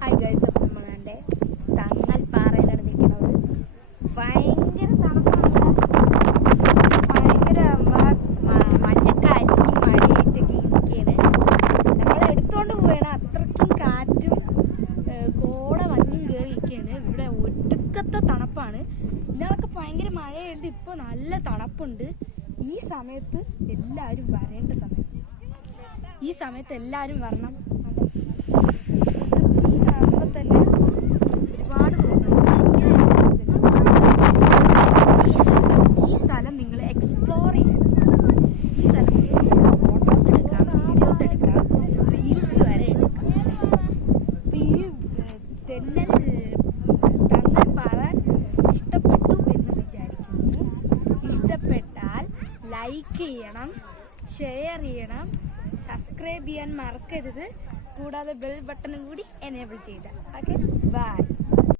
Hi guys, അപ്പം നമ്മളുടെ തങ്ങൽ പാറയിലാണ് നിൽക്കുന്നത്. ഭയങ്കര തണുപ്പാണ്, ഭയങ്കര മഞ്ഞൊക്കെ അരിഞ്ഞ് മഴയേറ്റൊക്കെ ഇരിക്കുകയാണ്. നമ്മളെ എടുത്തുകൊണ്ട് പോവുകയാണ്. അത്രയ്ക്കും കാറ്റും കോട മഞ്ഞും കയറി ഇരിക്കുകയാണ്. ഇവിടെ ഒടുക്കത്തെ തണുപ്പാണ്. ഇന്നാളൊക്കെ ഭയങ്കര മഴയുണ്ട്, ഇപ്പോൾ നല്ല തണുപ്പുണ്ട്. ഈ സമയത്ത് എല്ലാവരും വരേണ്ട സമയം. ഈ സമയത്ത് എല്ലാവരും വരണം. തന്നെ ഒരുപാട് ഈ സ്ഥലം നിങ്ങൾ എക്സ്പ്ലോർ ചെയ്യണം. ഈ സ്ഥലത്ത് ഫോട്ടോസ് എടുക്കാം, വീഡിയോസ് എടുക്കാം, റീൽസ് വരെ എടുക്കാം. അപ്പം ഈ തങ്ങൽപ്പാറ ഇഷ്ടപ്പെട്ടു എന്ന് വിചാരിക്കുന്നു. ഇഷ്ടപ്പെട്ടാൽ ലൈക്ക് ചെയ്യണം, ഷെയർ ചെയ്യണം, സബ്സ്ക്രൈബ് ചെയ്യാൻ മറക്കരുത്. കൂടാതെ ബെൽ ബട്ടണും കൂടി എനേബിൾ ചെയ്താൽ. Okay, by.